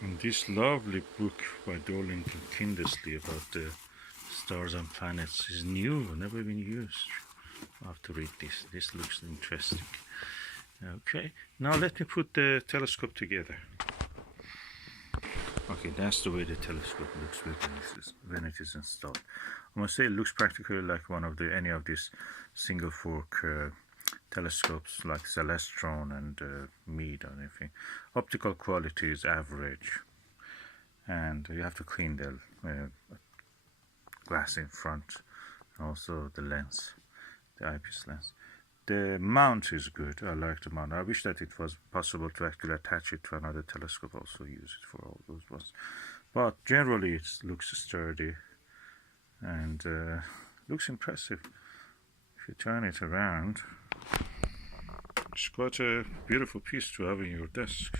And this lovely book by Darlington Kindersley about the stars and planets is new, never been used. I have to read this. This looks interesting. Okay, now let me put the telescope together. Okay, that's the way the telescope looks when it is installed. I must say it looks practically like one of any of these single fork telescopes like Celestron and Meade or anything. Optical quality is average, and you have to clean the glass in front, also the lens, the eyepiece lens. The mount is good. I like the mount. I wish that it was possible to actually attach it to another telescope, also use it for all those ones. But generally it looks sturdy and looks impressive. If you turn it around, it's quite a beautiful piece to have in your desk.